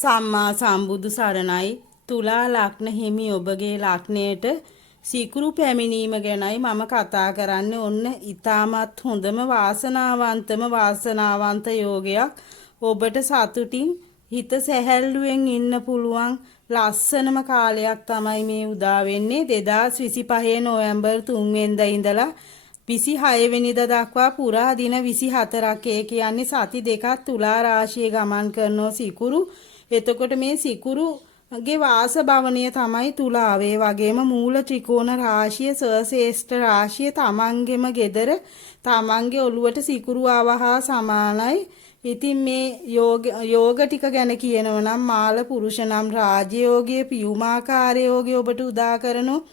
සම්මා සම්බුදු සරණයි. තුලා ලග්න හිමි ඔබගේ ලග්නයට සිකුරු පැමිණීම ගැනයි මම කතා කරන්නේ. ඔන්න ඊටමත් හොඳම වාසනාවන්ත යෝගයක්. ඔබට සතුටින් හිත සැහැල්ලුවෙන් ඉන්න පුළුවන් ලස්සනම කාලයක් තමයි මේ උදා වෙන්නේ. 2025 නොවැම්බර් 3 වෙනිදා ඉඳලා 26 වෙනිදා දක්වා පුරා දින 24ක්. ඒ කියන්නේ සති දෙකක් තුලා රාශියේ ගමන් කරන සිකුරු. එතකොට මේ සිකුරුගේ වාස භවනය තමයි තුලාව. ඒ වගේම මූල ත්‍රිකෝණ රාශිය සර්ශ්‍රේෂ්ඨ රාශිය තමන්ගේම ගෙදර තමන්ගේ ඔළුවට සිකුරු ආවහා සමානයි. ඉතින් මේ යෝග ටික ගැන කියනවා නම් මාල පුරුෂ නම් රාජයෝගයේ පියුමාකාර යෝගය ඔබට උදා කරනවා.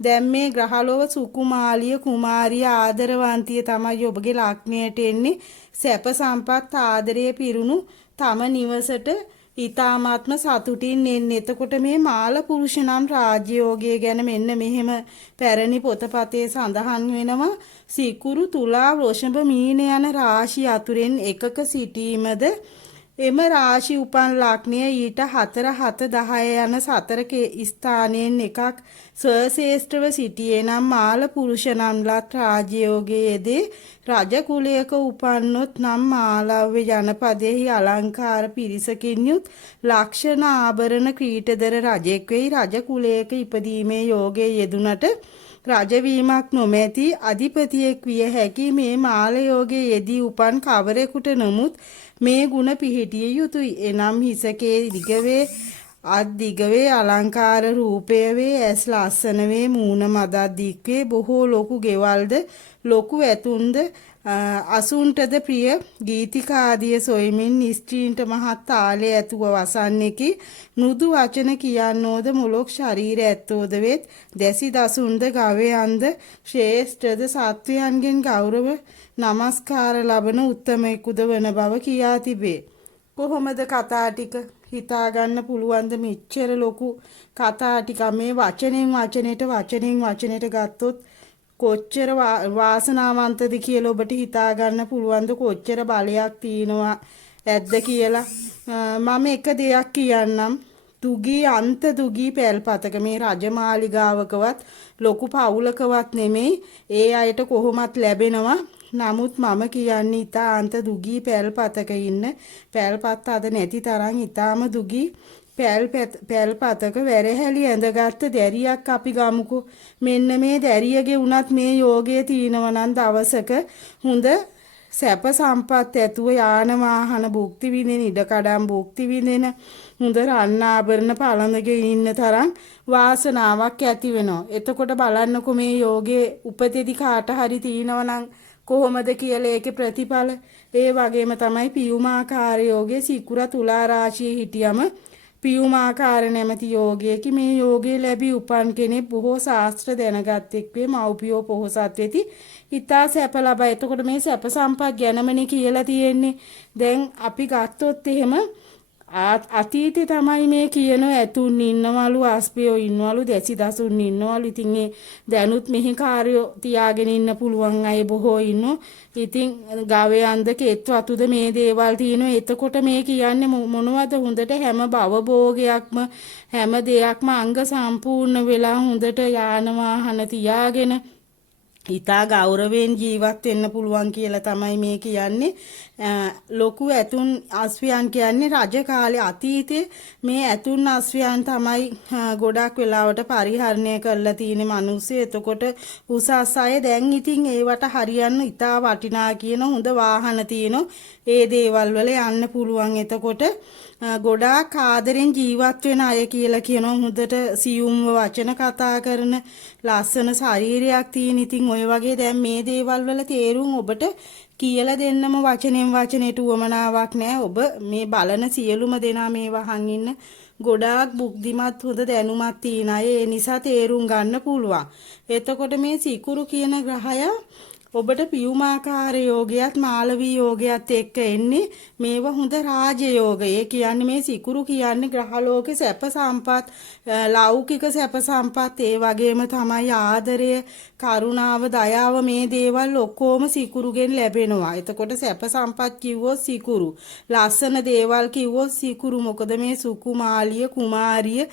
දැන් මේ ග්‍රහලෝව සුකුමාලිය කුමාරිය ආදරවන්තිය තමයි ඔබගේ ලග්නයට එන්නේ. සැප සම්පත් ආදරයේ පිරුණු තම නිවසට ඊ타මාත්ම සතුටින් එන්නේ. එතකොට මේ මාල පුරුෂ නම් රාජ්‍යයෝගය ගැන මෙන්න මෙහෙම පැරණි පොතපතේ සඳහන් වෙනවා. සිකුරු තුලා වෘෂභ මීන යන රාශි අතුරෙන් එකක සිටීමද එම රාශි උපන් ලග්නය ඊට 4 7 10 යන සතරක ස්ථානයෙන් එකක් ස්වශේෂ්ඨව සිටියේ නම් මාල පුරුෂ නම්ලත් රාජ්‍යයෝගයේදී රජ කුලයක උපන්නොත් නම් මාලව්‍ය ජනපදයෙහි අලංකාර පිරිසකින් යුත් ලක්ෂණ ආභරණ ක්‍රීටදර රජෙක් වෙයි. රජ කුලයක ඉපදීමේ යෝගයේ යෙදුනට රජවීමක් නොමැති අධිපතියෙක් විය හැකි. මේ මාල යෝගයේ යෙදී උපන් කවරෙකුට නමුත් මේ ගුණ පිහිටිය යුතුය. එනම් හිසකේ දිගවේ අත් දිගවේ අලංකාර රූපය වේ ඇස් ලස්සන වේ මූණ මදක් දික්වේ බොහෝ ලොකු ගෙවල්ද ලොකු ඇතුන්ද අසුන්ටද ප්‍රිය ගීතිකාදිය සොයමින් ස්ත්‍රීන්ට මහත් තාලය ඇතුව වසන්නේකි. මෘදු වචන කියන්නෝද මුලොක් ශරීර ඇත්තෝද වෙත් දැසි දසුන්ද ගවයන්ද ශ්‍රේෂ්ඨද සත්වයන්ගෙන් ගෞරව නමස්කාර ලබන උත්තමයෙකුද වන බව කියා තිබේ. කොහොමද කතා ටික හිතා ගන්න පුළුවන්ද? මෙච්චර ලොකු කතා ටික මේ වචනෙන් වචනයට ගත්තොත් කොච්චර වාසනාවන්තද කියලා ඔබට හිතා ගන්න පුළුවන්ද? කොච්චර බලයක් තියෙනවා ඇද්ද කියලා. මම එක දෙයක් කියන්නම්. දුගී අන්ත දුගී පැල්පතක මේ රජමාලිගාවකවත් ලොකු පවුලකවත් නෙමෙයි. ඒ අයට කොහොමත් ලැබෙනවා. නමුත් මම කියන්නේ ඉතා අන්ත දුගී පැල්පතක ඉන්න පැල්පත් අද නැති තරම් ඉතාම දුගී පැල්පතක වැරහැලි ඇඳගත්ත දැරියක් අපි ගමුකෝ. මෙන්න මේ දැරියගේ උනත් මේ යෝගයේ තියෙනවා නම් දවසක හොඳ සැප සම්පත් ඇතුව යාන වාහන භුක්ති විඳින ඉඩකඩම් භුක්ති විඳින හොඳ රන් ආභරණ පළඳගෙන ඉන්න තරම් වාසනාවක් ඇති වෙනවා. එතකොට බලන්නකෝ මේ යෝගයේ උපතේදී කාට හරි තියෙනවා නම් කොහොමද කියලා ඒකේ ප්‍රතිඵල. ඒ වගේම තමයි පියුමාකාර යෝගයේ සිකුර තුලා රාශියේ හිටියම පියුමාකාර නැමැති යෝගයේකි. මේ යෝගයේ ලැබී උපන් කෙනෙක් බොහෝ ශාස්ත්‍ර දැනගත් එක් වේ. මව්පියෝ පොහොසත් වෙති. හිතා සැප ලබයි. එතකොට මේ සැප සම්පත් ගැනමනේ කියලා තියෙන්නේ. දැන් අපි ගත්තොත් එහෙම අතීතේ තමයි මේ කියන ඇතුන් ඉන්නවලු අස්පියෝ ඉන්නවලු දැසි දසුන් ඉන්නවලු. ඉතින් ඒ දැනුත් මෙහි කාර්යෝ තියාගෙන ඉන්න පුළුවන් අය බොහෝ ඉන්නෝ. ඉතින් ගවයන්ද කෙත් වතුද මේ දේවල් තියෙනවා. එතකොට මේ කියන්නේ මොනවද? හොඳට හැම භවභෝගයක්ම හැම දෙයක්ම අංග සම්පූර්ණ වෙලා හොඳට යාන වාහන තියාගෙන ඉතා ගෞරවයෙන් ජීවත් වෙන්න පුළුවන් කියලා තමයි මේ කියන්නේ. ලොකු ඇතුන් අස්වියන් කියන්නේ රජ කාලේ අතීතේ මේ ඇතුන් අස්වියන් තමයි ගොඩක් වෙලාවට පරිහරණය කරලා තියෙන මිනිස්සු. එතකොට උසස් අය දැන් ඉතින් ඒවට හරියන්න ඉතා වටිනා කියන හොඳ වාහන තියෙනවා. ඒ දේවල් වල යන්න පුළුවන්. එතකොට ගොඩාක් ආදරෙන් ජීවත් වෙන අය කියලා කියනවා. හොඳට සියුම්ව වචන කතා කරන ලස්සන ශරීරයක් තියෙන. ඉතින් ඔය වගේ දැන් මේ දේවල් වල තේරුම් ඔබට කියලා දෙන්නම වචනෙන් වචනේට උවමනාවක් නැහැ. ඔබ මේ බලන සියලුම දෙනා මේ වහන් ඉන්න ගොඩාක් බුද්ධිමත් හොඳ දැනුමක් තියෙන අය. ඒ නිසා තේරුම් ගන්න පුළුවන්. එතකොට මේ සිකුරු කියන ග්‍රහය ඔබට පියුමාකාර යෝගයත් මාලවී යෝගයත් එක්ක එන්නේ මේවා හොඳ රාජ යෝගය. ඒ කියන්නේ මේ සිකුරු කියන්නේ ග්‍රහලෝකේ සැප සම්පත්, ලෞකික සැප සම්පත්, ඒ වගේම තමයි ආදරය, කරුණාව, දයාව, මේ දේවල් ඔක්කොම සිකුරුගෙන් ලැබෙනවා. එතකොට සැප සම්පත් කිව්වොත් සිකුරු. ලස්සන දේවල් කිව්වොත් සිකුරු. මොකද මේ සුකුමාලිය, කුමාරිය,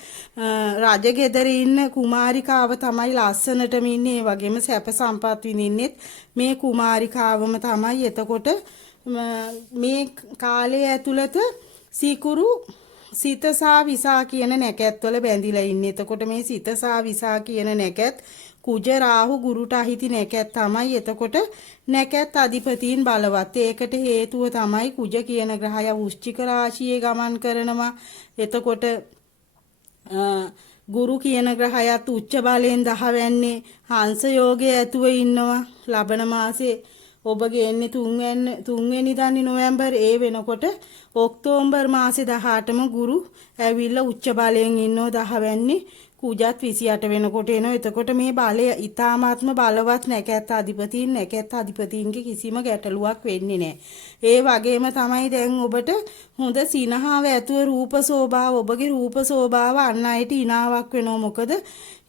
රජගෙදර ඉන්න කුමාරිකාව තමයි ලස්සනටම ඉන්නේ. ඒ වගේම සැප සම්පත් විඳින්නෙත් මේ කුමාරිකාවම තමයි. එතකොට මේ කාලය ඇතුළත සිකුරු සිත සහ විසා කියන නැකැත්වල බැඳිලා ඉන්නේ. එතකොට මේ සිත සහ විසා කියන නැකැත් කුජ රාහු ගුරුට අහිති නැකැත් තමයි. එතකොට නැකැත් අධිපතීන් බලවත්. ඒකට හේතුව තමයි කුජ කියන ග්‍රහය වෘශ්චික රාශියේ ගමන් කරනවා. එතකොට ගුරු කියන ග්‍රහයත් උච්ච බලයෙන් 10 වැන්නේ හංස යෝගයේ ඇතුව ඉන්නවා. ලබන මාසේ ඔබගේ එන්නේ 3 වෙනිදානේ නොවැම්බර්. ඒ වෙනකොට ඔක්තෝබර් මාසේ 18ම ගුරු ඇවිල්ලා උච්ච බලයෙන් ඉන්නෝ 10 වැන්නේ. කුජත් 28 වෙනකොට එනවා. එතකොට මේ බලය ඊ타මාත්ම බලවත් නැකැත් අධිපතීන්ගේ කිසිම ගැටලුවක් වෙන්නේ නැහැ. ඒ වගේම තමයි දැන් ඔබට හොඳ සිනහාව ඇතුව රූප සෝභාව, ඔබගේ රූප සෝභාව අන් අයට ඉනාවක් වෙනවා. මොකද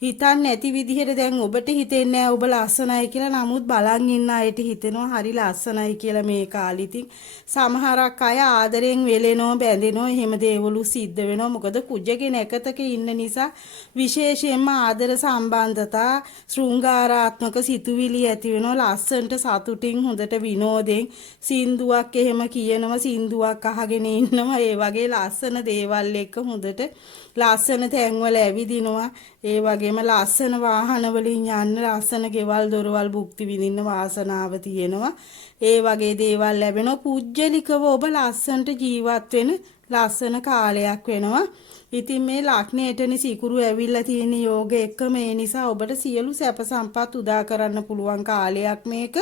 හිතන්නේ නැති විදිහට දැන් ඔබට හිතෙන්නේ නැහැ ඔබ ලස්සනයි කියලා. නමුත් බලන් ඉන්න අයට හිතෙනවා හරි ලස්සනයි කියලා මේ කාලේ. ඉතින් සමහරක් අය ආදරෙන් වෙලෙනවා, බැඳෙනවා, එහෙම දේවලු සිද්ධ වෙනවා. මොකද කුජගේ නැකතක ඉන්න නිසා විශේෂයෙන්ම ආදර සම්බන්ධතා, ශෘංගාරාත්මක සිතුවිලි ඇති වෙනවා. ලස්සනට සතුටින් හොඳට විනෝදෙන් සින්දුවක් එහෙම කියනවා, සින්දුවක් අහගෙන ඉන්නවා. ඒ වගේ ලස්සන දේවල් එක්ක හොඳට ලස්සන තැන්වල ඇවිදිනවා. ඒ වගේම ලස්සන වාහන වලින් යන්න, ලස්සන ගෙවල් දොරවල් භුක්ති විඳින්න වාසනාව තියෙනවා. ඒ වගේ දේවල් ලැබෙනවා. පුජ්‍යලිකව ඔබ ලස්සනට ජීවත් වෙන ලස්සන කාලයක් වෙනවා. ඉතින් මේ ලග්නයේටනේ සිකුරු ඇවිල්ලා තියෙන යෝග එක්කම ඒ නිසා ඔබට සියලු සැප සම්පත් උදා කරන්න පුළුවන් කාලයක් මේක.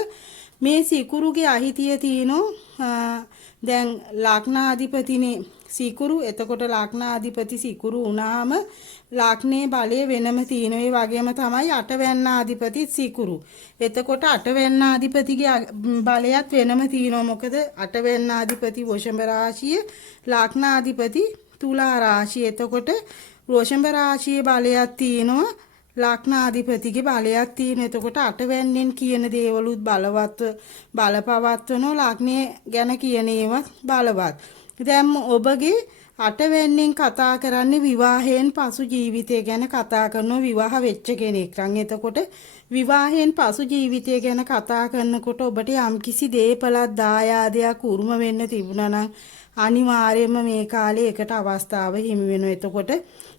මේ සිකුරුගේ අහිතිය තියෙනවා දැන් ලග්නාධිපතිනේ සිකුරු. එතකොට ලග්නාධිපති සිකුරු වුණාම ලග්නේ බලය වෙනම තියෙනවා. ඒ වගේම තමයි අටවැන්නාධිපති සිකුරු. එතකොට අටවැන්නාධිපතිගේ බලයත් වෙනම තියෙනවා. මොකද අටවැන්නාධිපති වෘෂභ රාශිය, ලග්නාධිපති තුලා රාශිය. එතකොට වෘෂභ රාශියේ බලයක් තියෙනවා, ලග්නාධිපතිගේ බලයක් තියෙනවා. එතකොට අටවැන්නෙන් කියන දේවලුත් බලවත්ව බලපවත්වනවා. ලග්නේ ගැන කියන ඒවත් බලවත්. දැන් ඔබගේ අටවැන්නෙන් කතා කරන්නේ විවාහයෙන් පසු ජීවිතය ගැන කතා කරනවා. විවාහ වෙච්ච කෙනෙක් නම් එතකොට විවාහයෙන් පසු ජීවිතය ගැන කතා කරනකොට ඔබට යම්කිසි දේපලක් දායාදයක් උරුම වෙන්න තිබුණා නම් අනිවාර්යයෙන්ම මේ කාලේ එකට අවස්ථාව හිමි වෙනවා. එතකොට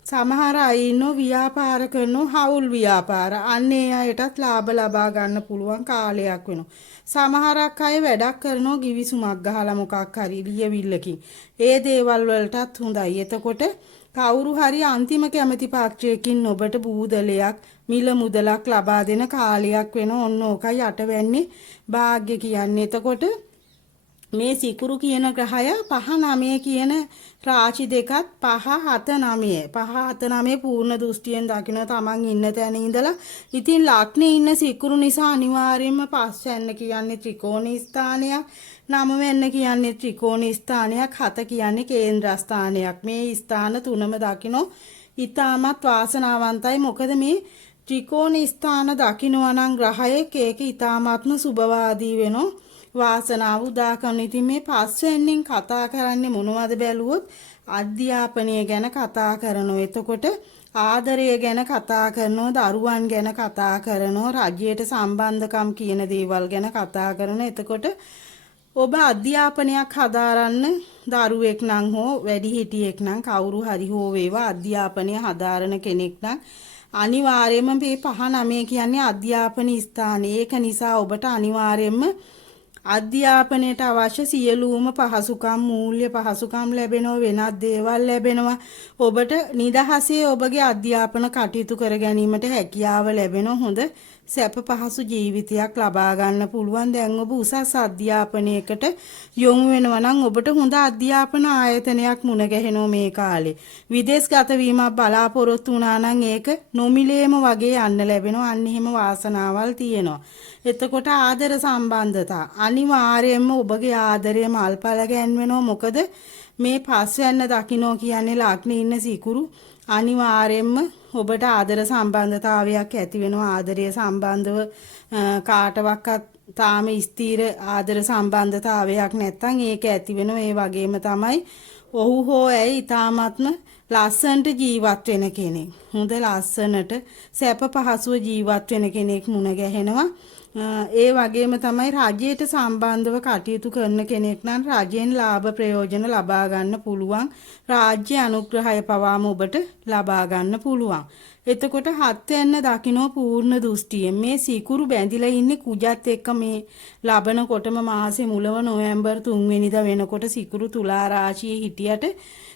සමහර අය ඉන්නෝ ව්‍යාපාර කරනෝ හවුල් ව්‍යාපාර. අන්නේ අයටත් ලාභ ලබා ගන්න පුළුවන් කාලයක් වෙනවා. සමහරක් අය වැඩක් කරනෝ ගිවිසුමක් ගහලා මොකක් හරි ලියවිල්ලකින්. ඒ දේවල් වලටත් හොඳයි. එතකොට කවුරු හරි අන්තිම කැමැති පක්ෂයකින් ඔබට බූදලයක්, මිල මුදලක් ලබා දෙන කාලයක් වෙනවා. ඔන්න ඕකයි අටවැන්නේ භාග්‍ය කියන්නේ. එතකොට මේ සිකුරු කියන ග්‍රහය 5 9 කියන රාශි දෙකත් 5 7 9 5 7 9 පූර්ණ දෘෂ්ටියෙන් දකින්න තමන් ඉන්න තැන ඉඳලා. ඉතින් ලග්නේ ඉන්න සිකුරු නිසා අනිවාර්යයෙන්ම 5 වෙන්න කියන්නේ ත්‍රිකෝණ ස්ථානයක්, 9 වෙන්න කියන්නේ ත්‍රිකෝණ ස්ථානයක්, 7 කියන්නේ කේන්ද්‍ර ස්ථානයක්. මේ ස්ථාන තුනම දකින්න ඊටමත් වාසනාවන්තයි. මොකද මේ ත්‍රිකෝණ ස්ථාන දකින්නවා නම් ග්‍රහයක ඒක ඊටමත්ම සුබවාදී වෙනවා. වාසනාව උදා කරන. ඉතින් මේ 5 වෙනින් කතා කරන්නේ මොනවද බැලුවොත් අධ්‍යාපනය ගැන කතා කරනවා. එතකොට ආදරය ගැන කතා කරනවා, දරුවන් ගැන කතා කරනවා, රජයට සම්බන්ධකම් කියන දේවල් ගැන කතා කරනවා. එතකොට ඔබ අධ්‍යාපනයක් හදාරන්න දරුවෙක් නම් හෝ වැඩිහිටියෙක් නම් කවුරු හරි හෝ වේවා අධ්‍යාපනය හදාරන කෙනෙක් නම් අනිවාර්යයෙන්ම මේ 5 9 කියන්නේ අධ්‍යාපන ස්ථානය. ඒක නිසා ඔබට අනිවාර්යයෙන්ම අධ්‍යාපනයට අවශ්‍ය සියලුම පහසුකම්, මූල්‍ය පහසුකම් ලැබෙනවා, වෙනත් දේවල් ලැබෙනවා. ඔබට නිදහසේ ඔබගේ අධ්‍යාපන කටයුතු කර ගැනීමට හැකියාව ලැබෙනවා. හොඳ සැප පහසු ජීවිතයක් ලබා ගන්න පුළුවන්. දැන් ඔබ උසස් අධ්‍යාපනයකට යොමු වෙනවා නම් ඔබට හොඳ අධ්‍යාපන ආයතනයක් මුණ ගැහෙනවා මේ කාලේ. විදේශගත වීමක් බලාපොරොත්තු වුණා නම් ඒක නොමිලේම වගේ යන්න ලැබෙනවා. අන්න එහෙම වාසනාවල් තියෙනවා. එතකොට ආදර සම්බන්ධතා අනිවාර්යයෙන්ම ඔබගේ ආදරය මල්පල ගැන්වෙනවා. මොකද මේ පස්වැන්න දකින්නෝ කියන්නේ ලග්නේ ඉන්න සිකුරු අනිවාර්යයෙන්ම ඔබට ආදර සම්බන්ධතාවයක් ඇති වෙනවා. ආදරය සම්බන්ධව කාටවත් තාම ස්ථීර ආදර සම්බන්ධතාවයක් නැත්නම් ඒක ඇති වෙනවා. ඒ වගේම තමයි ඔහු හෝ ඇයි ඊ타මත්ම ලස්සනට ජීවත් වෙන කෙනෙක්. හොඳ ලස්සනට සැප පහසුව ජීවත් වෙන කෙනෙක් මුණ ගැහෙනවා. ඒ වගේම තමයි රාජ්‍යයට සම්බන්ධව කටයුතු කරන කෙනෙක් නම් රාජ්‍යයෙන් ලාභ ප්‍රයෝජන ලබා ගන්න පුළුවන්. රාජ්‍ය අනුග්‍රහය පවාම ඔබට ලබා ගන්න පුළුවන්. එතකොට හත් වෙන්න දකින්නෝ පූර්ණ දෘෂ්ටියෙන් මේ සීකුරු බැඳිලා ඉන්නේ කුජත් එක්ක මේ ලබනකොටම මාසේ මුලව නොවැම්බර් 3 වෙනිදා වෙනකොට සීකුරු තුලා රාශියේ හිටියට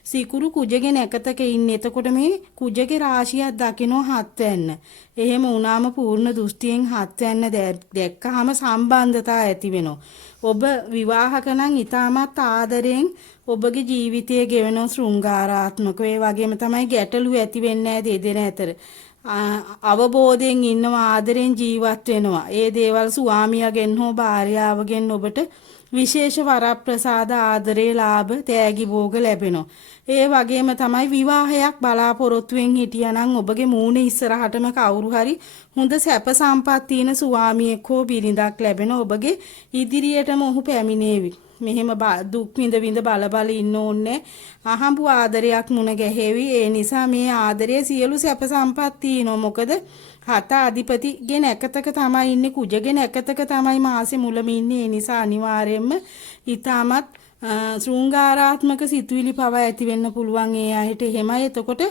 සීකුරු කුජගේ නැකතක ඉන්නේ. එතකොට මේ කුජගේ රාශියක් දකින්නෝ හත් වෙන්න. එහෙම වුණාම පූර්ණ දෘෂ්ටියෙන් හත් වෙන්න දැක්කහම සම්බන්ධතා ඇති වෙනවා. ඔබ විවාහක නම් ඊටමත් ආදරෙන් ඔබගේ ජීවිතය ගෙවන ශෘංගාරාත්මක. ඒ වගේම තමයි ගැටලු ඇති වෙන්නේ දෙදෙනා අතර. අවබෝධයෙන් ඉන්නවා ආදරෙන් ජීවත් වෙනවා. ඒ දේවල් ස්වාමියාගෙන් හෝ භාර්යාවගෙන් ඔබට විශේෂ වරප්‍රසාද ආදරේ ලාභ තෑගි භෝග ලැබෙනවා. ඒ වගේම තමයි විවාහයක් බලාපොරොත්තුෙන් හිටියානම් ඔබගේ මූණ ඉස්සරහටම කවුරු හරි හොඳ සැප සම්පත් තියෙන ස්වාමියෙක් හෝ බිරිඳක් ලැබෙන ඔබගේ ඉදිරියටම ඔහු පැමිණේවි. මෙහෙම දුක් විඳ බල ඉන්න ඕනේ. අහඹු ආදරයක් මුණ ගැහෙවි. ඒ නිසා මේ ආදරයේ සියලු සැප සම්පත් තියෙනවා. මොකද හත අධිපතිගේ නැකතක තමයි ඉන්නේ. කුජගේ නැකතක තමයි මාසේ මුලම ඉන්නේ. ඒ නිසා අනිවාර්යයෙන්ම ඊටමත් ශෘංගාරාත්මක සිතුවිලි පවා ඇති වෙන්න පුළුවන් ඒ අයට. එහෙමයි. එතකොට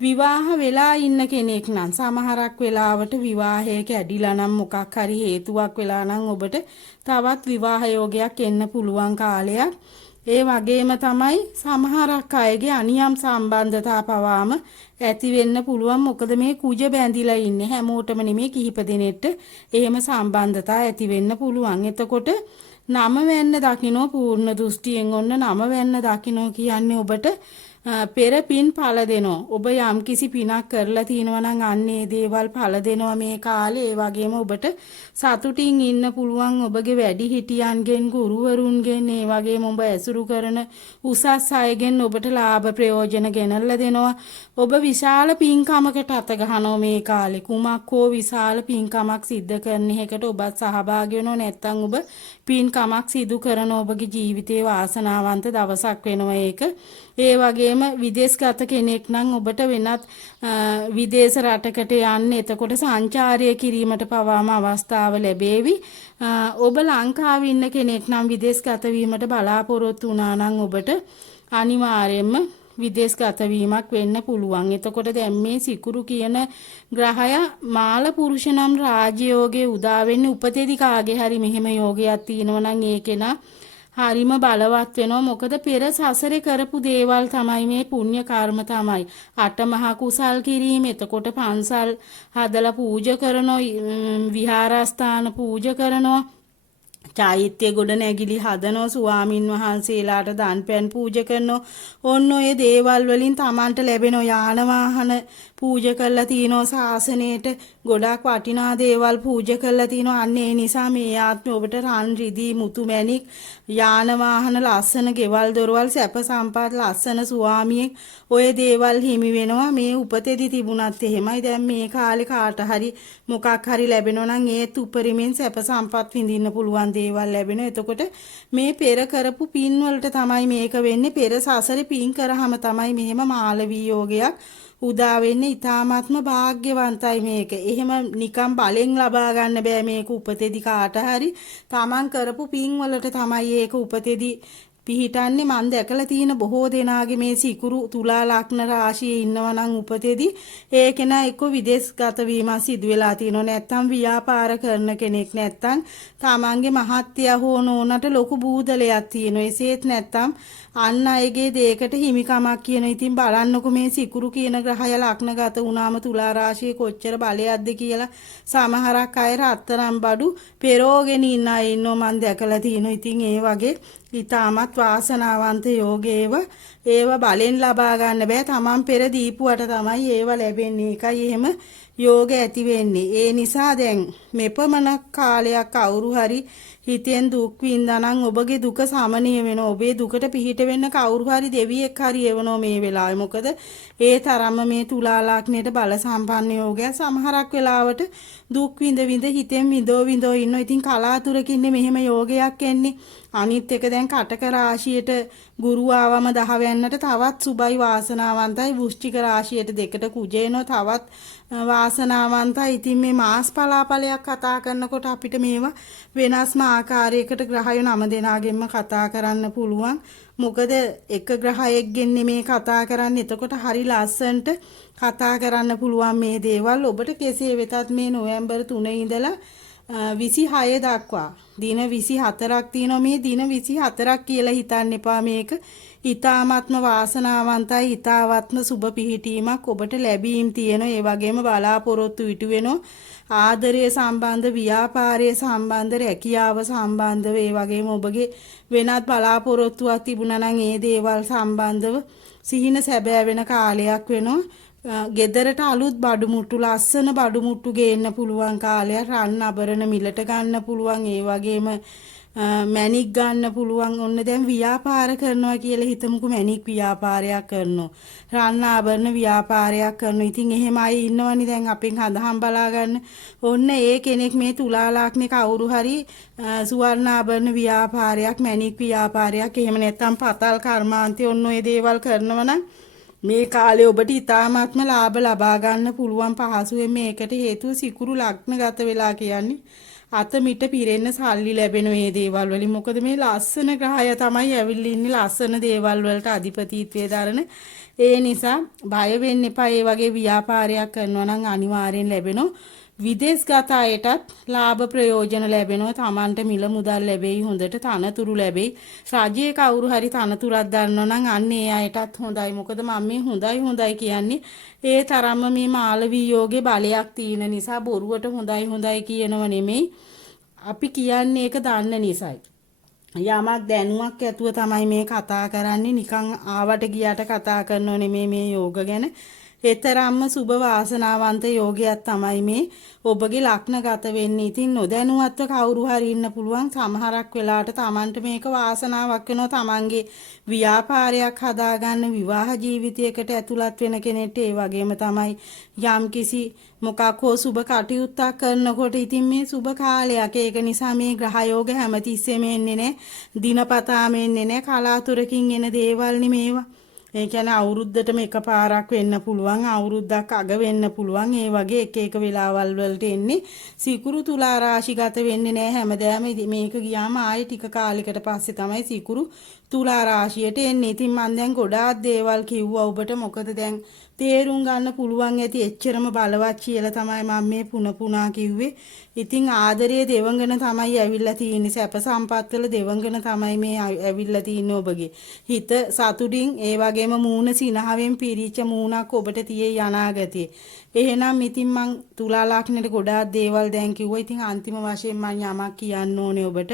විවාහ වෙලා ඉන්න කෙනෙක් නම් සමහරක් වෙලාවට විවාහය කැඩිලා නම් මොකක් හරි හේතුවක් වෙලා නම් ඔබට තවත් විවාහ යෝගයක් එන්න පුළුවන් කාලයක්. ඒ වගේම තමයි සමහරක් අයගේ අනියම් සම්බන්ධතා පවාම ඇති වෙන්න පුළුවන්. මොකද මේ කුජ බැඳිලා ඉන්නේ. හැමෝටම නෙමෙයි කිහිප දෙනෙක්ට එහෙම සම්බන්ධතා ඇති වෙන්න පුළුවන්. එතකොට නම වෙන්න දකින්නෝ පූර්ණ දෘෂ්ටියෙන් ඔන්න නම වෙන්න දකින්නෝ කියන්නේ ඔබට පෙර පින් ඵල දෙනවා. ඔබ යම් කිසි පිනක් කරලා තිනවා නම් අන්නේ දේවල් ඵල දෙනවා මේ කාලේ. ඒ වගේම ඔබට සතුටින් ඉන්න පුළුවන්. ඔබගේ වැඩිහිටියන්ගෙන් ගුරුවරුන්ගෙන් ඒ වගේම ඔබ ඇසුරු කරන උසස් අයගෙන් ඔබට ලාභ ප්‍රයෝජන ගෙනල්ලා දෙනවා. ඔබ විශාල පින්කමකට අත ගහනවා මේ කාලේ. කුමක් හෝ විශාල පින්කමක් සිද්ධ කරන එකකට ඔබත් සහභාගී වෙනවා. නැත්නම් ඔබ පින්කමක් සිදු කරන ඔබගේ ජීවිතේ වාසනාවන්ත දවසක් වෙනවා ඒක. ඒ වගේම විදේශගත කෙනෙක් නම් ඔබට වෙනත් විදේශ රටකට යන්න එතකොට සංචාරය කිරීමට පවාම අවස්ථාව ලැබේවි. ඔබ ලංකාවේ ඉන්න කෙනෙක් නම් විදේශගත වීමට බලාපොරොත්තු වුණා නම් ඔබට අනිවාර්යයෙන්ම විදේශගත වීමක් වෙන්න පුළුවන්. එතකොට දැන් මේ සිකුරු කියන ග්‍රහය මාල පුරුෂ නම් රාජ්‍යයෝගේ උදා වෙන්නේ උපතේදී කාගේ හරි මෙහෙම යෝගයක් තියෙනවා නම් ඒකේනා හරිම බලවත් වෙනවා. මොකද පෙර සසරේ කරපු දේවල් තමයි මේ පුණ්‍ය කර්ම තමයි. අටමහා කුසල් කිරීම. එතකොට පන්සල් හදලා පූජා කරනවා, විහාරස්ථාන පූජා කරනවා, චෛත්‍ය ගොඩ නැගිලි හදනවා, ස්වාමින් වහන්සේලාට දන් පැන් පූජා කරනවා. ඔන්න ඔය දේවල් වලින් Tamanට ලැබෙන යාන වාහන පූජා කරලා තිනවා. ශාසනයට ගොඩාක් වටිනා දේවල් පූජා කරලා තිනවා. අන්න ඒ නිසා මේ ආත්මෙ ඔබට රන් රිදී මුතු මැණික් යාන වාහන ලස්සන ගෙවල් දොරවල් සැප සම්පත් ලස්සන ස්වාමියෙක් ඔය දේවල් හිමි වෙනවා. මේ උපතේදී තිබුණත් එහෙමයි. දැන් මේ කාලේ කාට හරි මොකක් හරි ලැබෙනවා නම් ඒත් උපරිමෙන් සැප සම්පත් විඳින්න පුළුවන් දේවල් ලැබෙනවා. එතකොට මේ පෙර කරපු පින් වලට තමයි මේක වෙන්නේ. පෙර සසරේ පින් කරාම තමයි මෙහෙම මාලවී යෝගයක් උදා වෙන්නේ. ඊ타මාත්ම වාග්යවන්තයි මේක. එහෙම නිකම් බලෙන් ලබා ගන්න බෑ මේක උපතේදී කාට හරි. Taman කරපු පින් වලට තමයි ඒක උපතේදී පිහිටන්නේ මන් දැකලා තියෙන බොහෝ දෙනාගේ මේ සිකුරු තුලා ලග්න රාශියේ ඉන්නවා නම් උපතේදී ඒ කෙනා එක්ක විදේශගත වීම සිදු වෙලා තියෙනවා. නැත්තම් ව්‍යාපාර කරන කෙනෙක් නැත්තම් තමන්ගේ මහත්ය හෝ නෝනට ලොකු බූදලයක් තියෙනවා. එසේත් නැත්තම් අන් අයගේ දෙයකට හිමිකමක් කියන. ඉතින් බලන්නකො මේ සිකුරු කියන ග්‍රහය ලග්නගත වුණාම තුලා රාශියේ කොච්චර බලයක්ද කියලා. සමහරක් අය රත්තරන් බඩු පෙරෝගෙන ඉන්න අය ඉන්නෝ මන් දැකලා තියෙනවා. ඉතින් ඒ වගේ ඊටමත් වාසනාවන්ත යෝගේව ඒව බලෙන් ලබා ගන්න බෑ. තමන් පෙර දීපුවට තමයි ඒව ලැබෙන්නේ. ඒකයි එහෙම යෝග ඇති වෙන්නේ. ඒ නිසා දැන් මෙපමණ කාලයක් කවුරු හරි හිතෙන් දුක් විඳා නම් ඔබගේ දුක සමනය වෙනවා. ඔබේ දුකට පිහිට වෙන්න කවුරු හරි දෙවියෙක් හරි එවනෝ මේ වෙලාවේ. මොකද ඒ තරම්ම මේ තුලා ලග්නයේ බල සම්පන්න යෝගය. සමහරක් වෙලාවට දුක් විඳ හිතෙන් විඳෝ ඉන්නවා. ඉතින් කලාතුරකින් මෙහෙම යෝගයක් එන්නේ. අනිත් එක දැන් කටක රාශියට ගුරු ආවම 10 වෙන්නට තවත් සුබයි වාසනාවන්තයි. වෘශ්චික රාශියට දෙකට කුජේනෝ තවත් වාසනාවන්තයි. ඉතින් මේ මාස් පලාපලයක් කතා කරනකොට අපිට මේවා වෙනස්ම ආකාරයකට ග්‍රහය 9 දෙනාගෙන්ම කතා කරන්න පුළුවන්. මොකද එක ග්‍රහයෙක්ගෙන් මේ කතා කරන්නේ. එතකොට හරි ලස්සනට කතා කරන්න පුළුවන් මේ දේවල්. ඔබට කෙසේ වෙතත් මේ නොවැම්බර් 3 ඉඳලා 26 දක්වා දින 24ක් තියෙනවා. මේ දින 24ක් කියලා හිතන්න එපා. මේක ඊ타ත්ම වාසනාවන්තයි. ඊතාවත්ම සුබ පිහිටීමක් ඔබට ලැබීම් තියෙනවා. ඒ වගේම බලාපොරොත්තු ඉටු වෙනවා. ආදරය සම්බන්ධ, ව්‍යාපාරය සම්බන්ධ, රැකියාව සම්බන්ධව, ඒ වගේම ඔබගේ වෙනත් බලාපොරොත්තුවක් තිබුණා නම් ඒ දේවල් සම්බන්ධව සිහින සැබෑ වෙන කාලයක් වෙනවා. ගෙදරට අලුත් බඩු මුට්ටු, ලස්සන බඩු මුට්ටු ගේන්න පුළුවන් කාලයක්. රන් අබරණ මිලට ගන්න පුළුවන්. ඒ වගේම මැණික් ගන්න පුළුවන්. ඔන්න දැන් ව්‍යාපාර කරනවා කියලා හිතමුකෝ. මැණික් ව්‍යාපාරයක් කරනවා, රන් ආභරණ ව්‍යාපාරයක් කරනවා. ඉතින් එහෙම අය ඉන්නවනේ දැන් අපෙන් හඳහම් බලා ගන්න. ඔන්න ඒ කෙනෙක් මේ තුලා ලග්නේ කවුරු හරි සුවර්ණ ආභරණ ව්‍යාපාරයක්, මැණික් ව්‍යාපාරයක්, එහෙම නැත්නම් පතල් කර්මාන්තය ඔන්න ඔය දේවල් කරනවා නම් මේ කාලේ ඔබට ඉතාමත්ම ලාභ ලබා ගන්න පුළුවන් පහසුවෙන්. මේකට හේතුව සිකුරු ලග්නගත වෙලා කියන්නේ අත මිට පිරෙන්න සල්ලි ලැබෙන මේ දේවල් වලින්. මොකද මේ ලස්සන ග්‍රහය තමයි ඇවිල්ලා ඉන්නේ ලස්සන දේවල් වලට අධිපතිත්වයේ දරන. ඒ නිසා බය වෙන්න එපා. ඒ වගේ ව්‍යාපාරයක් කරනවා නම් අනිවාර්යෙන් ලැබෙනවා. විදේශගත අයටත් ලාභ ප්‍රයෝජන ලැබෙනවා. Tamanට මිල මුදල් ලැබෙයි, හොඳට තනතුරු ලැබෙයි. රජයේ කවුරු හරි තනතුරක් ගන්නවා නම් අන්න ඒ අයටත් හොඳයි. මොකද මම මේ හොඳයි කියන්නේ ඒ තරම්ම මේ මාලවී යෝගේ බලයක් තියෙන නිසා. බොරුවට හොඳයි කියනව නෙමෙයි. අපි කියන්නේ ඒක දන්න නිසායි. යමක් දැනුමක් ඇතුව තමයි මේ කතා කරන්නේ. නිකන් ආවට ගියට කතා කරනව නෙමෙයි මේ යෝග ගැන. ඒතරම්ම සුබ වාසනාවන්ත යෝගයක් තමයි මේ ඔබගේ ලග්නගත වෙන්නේ. ඉතින් නොදැනුවත්ව කවුරු හරි ඉන්න පුළුවන්. සමහරක් වෙලාවට Tamanට මේක වාසනාවක් වෙනවා. Tamanගේ ව්‍යාපාරයක් හදාගන්න, විවාහ ජීවිතයකට ඇතුළත් වෙන කෙනෙක්ට. ඒ වගේම තමයි යම්කිසි මොකක් හෝ සුබ කටයුත්තක් කරනකොට ඉතින් මේ සුබ කාලයක්. ඒක නිසා මේ ග්‍රහයෝග හැමතිස්සෙම එන්නේ නැහැ. දිනපතාම එන්නේ නැහැ. කලාතුරකින් එන දේවල් මේවා. ඒ කියන්නේ අවුරුද්දටම එකපාරක් වෙන්න පුළුවන්, අවුරුද්දක් අග වෙන්න පුළුවන්. ඒ වගේ එක වෙලාවල් වලට එන්නේ. සිකුරු තුලා රාශිගත වෙන්නේ නැහැ හැමදාම. මේක ගියාම ආයේ ටික කාලයකට පස්සේ තමයි සිකුරු තුලා රාශියට එන්නේ. ඉතින් මම දැන් ගොඩාක් දේවල් කිව්වා ඔබට. මොකද දැන් තේරුම් ගන්න පුළුවන් ඇති එච්චරම බලවත් කියලා තමයි මම මේ පුනා කිව්වේ. ඉතින් ආදරයේ දෙවඟන තමයි ඇවිල්ලා තියෙන්නේ. සැප සම්පත් වල දෙවඟන තමයි මේ ඇවිල්ලා තියෙන්නේ ඔබගේ. හිත සතුටින්, ඒ වගේම මූණ සිනහවෙන් පිරීච්ච මූණක් ඔබට තියෙයි අනාගතේ. එහෙනම් ඉතින් මං තුලා ලග්නෙට ගොඩාක් දේවල් දැන් කිව්වා. ඉතින් අන්තිම වශයෙන් මම යමක් කියන්න ඕනේ ඔබට.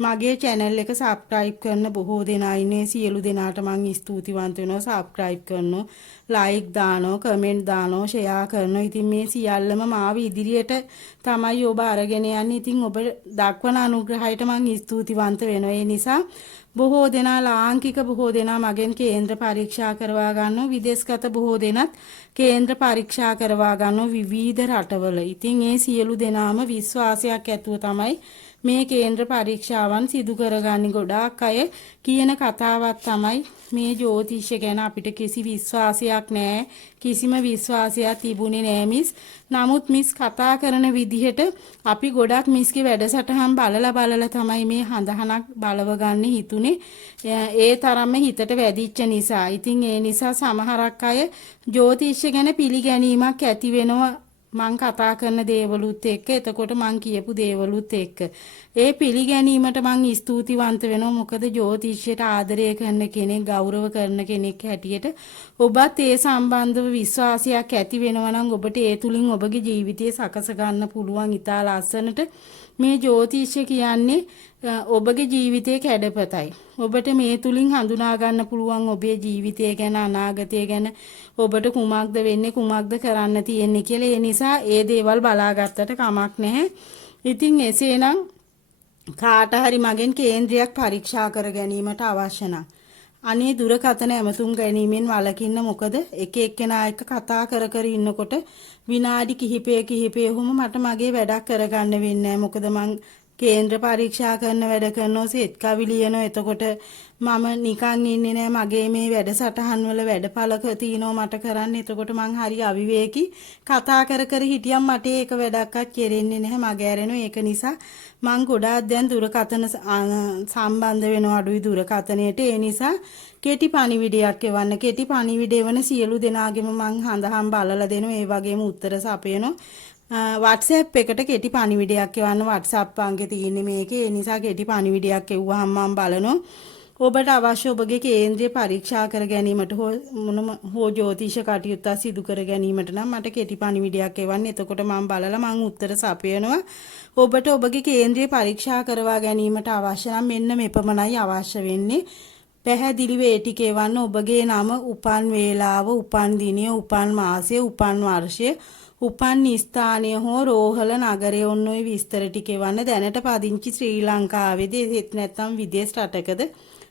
මගේ channel එක subscribe කරන බොහෝ දෙනා ඉන්නේ. සියලු දෙනාට මම ස්තුතිවන්ත වෙනවා. subscribe කරනවා, like දානවා, comment දානවා, share කරනවා. ඉතින් මේ සියල්ලම මාව ඉදිරියට තමයි ඔබ අරගෙන යන්නේ. ඉතින් ඔබ දක්වන අනුග්‍රහයට මම ස්තුතිවන්ත වෙනවා. ඒ නිසා බොහෝ දෙනා ලාංකික බොහෝ දෙනා මගෙන් කේන්ද්‍ර පරීක්ෂා කරවා ගන්නවා. විදේශගත බොහෝ දෙනාත් කේන්ද්‍ර පරීක්ෂා කරවා ගන්නවා විවිධ රටවල. ඉතින් ඒ සියලු දෙනාම විශ්වාසයක් ඇතුව තමයි මේ කේන්ද්‍ර පරීක්ෂාවන් සිදු කරගන්නේ. ගොඩාක් අය කියන කතාවක් තමයි මේ ජ්‍යොතිෂය ගැන අපිට කිසි විශ්වාසයක් නැහැ. කිසිම විශ්වාසයක් තිබුණේ නැහැ මිස්. නමුත් මිස් කතා කරන විදිහට අපි ගොඩක් මිස්ගේ වැඩසටහන් බලලා තමයි මේ හඳහනක් බලව ගන්න හිතුනේ. ඒ තරම්ම හිතට වැදිච්ච නිසා. ඉතින් ඒ නිසා සමහරක් අය ජ්‍යොතිෂය ගැන පිළිගැනීමක් ඇති වෙනවා. මං කතා කරන දේවලුත් එක්ක එතකොට මං කියපු දේවලුත් එක්ක ඒ පිළිගැනීමට මං ස්තුතිවන්ත වෙනවා. මොකද ජ්‍යොතිෂයට ආදරය කරන කෙනෙක්, ගෞරව කරන කෙනෙක් හැටියට ඔබත් ඒ සම්බන්ධව විශ්වාසයක් ඇති වෙනවා නම් ඔබට ඒ තුලින් ඔබගේ ජීවිතය සකස ගන්න පුළුවන්. ඉතා ලස්සනට මේ ජ්‍යොතිෂය කියන්නේ ඔබගේ ජීවිතයේ කැඩපතයි. ඔබට මේ තුලින් හඳුනා ගන්න පුළුවන් ඔබේ ජීවිතය ගැන, අනාගතය ගැන, ඔබට කුමක්ද වෙන්නේ, කුමක්ද කරන්න තියෙන්නේ කියලා. ඒ නිසා ඒ දේවල් බලාගත්තට කමක් නැහැ. ඉතින් එසේනම් කාට හරි මගෙන් කේන්ද්‍රයක් පරීක්ෂා කර ගැනීමට අවශ්‍ය නම් අනේ දුරකථන ඇමතුම් ගැනීමෙන් වළකින්න. මොකද එක එක්කෙනා එක්ක කතා කර ඉන්නකොට විනාඩි කිහිපයකම මට මගේ වැඩක් කරගන්න වෙන්නේ නැහැ. මොකද මං කේන්ද්‍ර පරීක්ෂා කරන වැඩ කරනවා, සෙත් කවි ලියනවා. එතකොට මම නිකන් ඉන්නේ නැහැ. මගේ මේ වැඩසටහන් වල වැඩපළක තියෙනවා මට කරන්න. එතකොට මං හරි අවිවේකී කතා කර හිටියම් මට ඒක වැඩක්වත් කෙරෙන්නේ නැහැ. මග ඇරෙනවා. ඒක නිසා මං ගොඩාක් දැන් දුරකථන සම්බන්ධ වෙනවා අඩුයි දුරකථනයට. ඒ නිසා කෙටි පණිවිඩයක් එවන්න. කෙටි පණිවිඩ එවන සියලු දෙනාගේම මං හඳහන් බලලා දෙනවා. ඒ වගේම උත්තර සපයනවා. WhatsApp එකට කෙටි පණිවිඩයක් එවන්න WhatsApp අංකේ තියෙන්නේ මේකේ. ඒ නිසා කෙටි පණිවිඩයක් එවුවාම මම බලනවා. ඔබට අවශ්‍ය ඔබගේ කේන්ද්‍රය පරීක්ෂා කර ගැනීමට හෝ ජ්‍යොතිෂ කටයුත්තක් සිදු කර ගැනීමට නම් මට කෙටි පණිවිඩයක් එවන්න. එතකොට මම බලලා මම උත්තර සපයනවා. ඔබට ඔබගේ කේන්ද්‍රය පරීක්ෂා කරවා ගැනීමට අවශ්‍ය නම් මෙන්න මෙපමණයි අවශ්‍ය වෙන්නේ. පැහැදිලිව ඒ ටික එවන්න. ඔබගේ නම, උපන් වේලාව, උපන් දිනය, උපන් මාසය, උපන් වර්ෂය, උපන් ස්ථානය හෝ රෝහල නගරය ඔන්න ඔය විස්තර ටික එවන්න. දැනට පදිංචි ශ්‍රී ලංකාවේද නැත්නම් විදේශ රටකද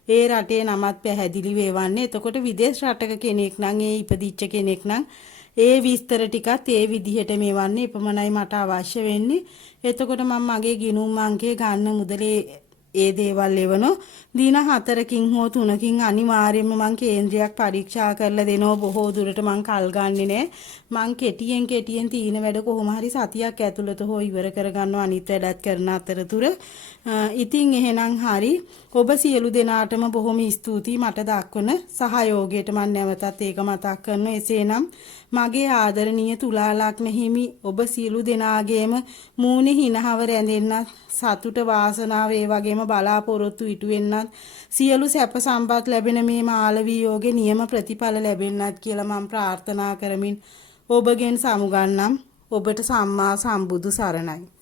ඒ රටේ නමත් පැහැදිලිව එවන්න. එතකොට විදේශ රටක කෙනෙක් නම්, ඒ ඉපදිච්ච කෙනෙක් නම් ඒ විස්තර ටිකත් ඒ විදිහට මෙවන්න. එපමණයි මට අවශ්‍ය වෙන්නේ. එතකොට මම මගේ ගිණුම් අංකය ගන්න මුදලේ ඒ දේවල් එවනෝ. දින 4කින් හෝ 3කින් අනිවාර්යයෙන්ම මං කේන්ද්‍රයක් පරීක්ෂා කරලා දෙනවා. බොහෝ දුරට මං කල් ගන්නෙ නෑ. මං කෙටියෙන් තීන වැඩ කොහොම හරි සතියක් ඇතුළත හෝ ඉවර කරගන්නවා අනිත් වැඩත් කරන අතරතුර. ඉතින් එහෙනම් හරි. ඔබ සියලු දෙනාටම බොහොම ස්තුතියි මට දක්වන සහයෝගයට. මම නැවතත් ඒක මතක් කරනවා. එසේනම් මගේ ආදරණීය තුලා ලග්න හිමි ඔබ සියලු දෙනාගේම මූණේ හිනහව රැඳෙන්නත්, සතුට වාසනාව ඒ වගේම බලාපොරොත්තු ඉටු වෙන්නත්, සියලු සැප සම්පත් ලැබෙන මේ මාළවී යෝගේ නියම ප්‍රතිඵල ලැබෙන්නත් කියලා මම ප්‍රාර්ථනා කරමින් ඔබගෙන් සමුගන්නම්. ඔබට සම්මා සම්බුදු සරණයි.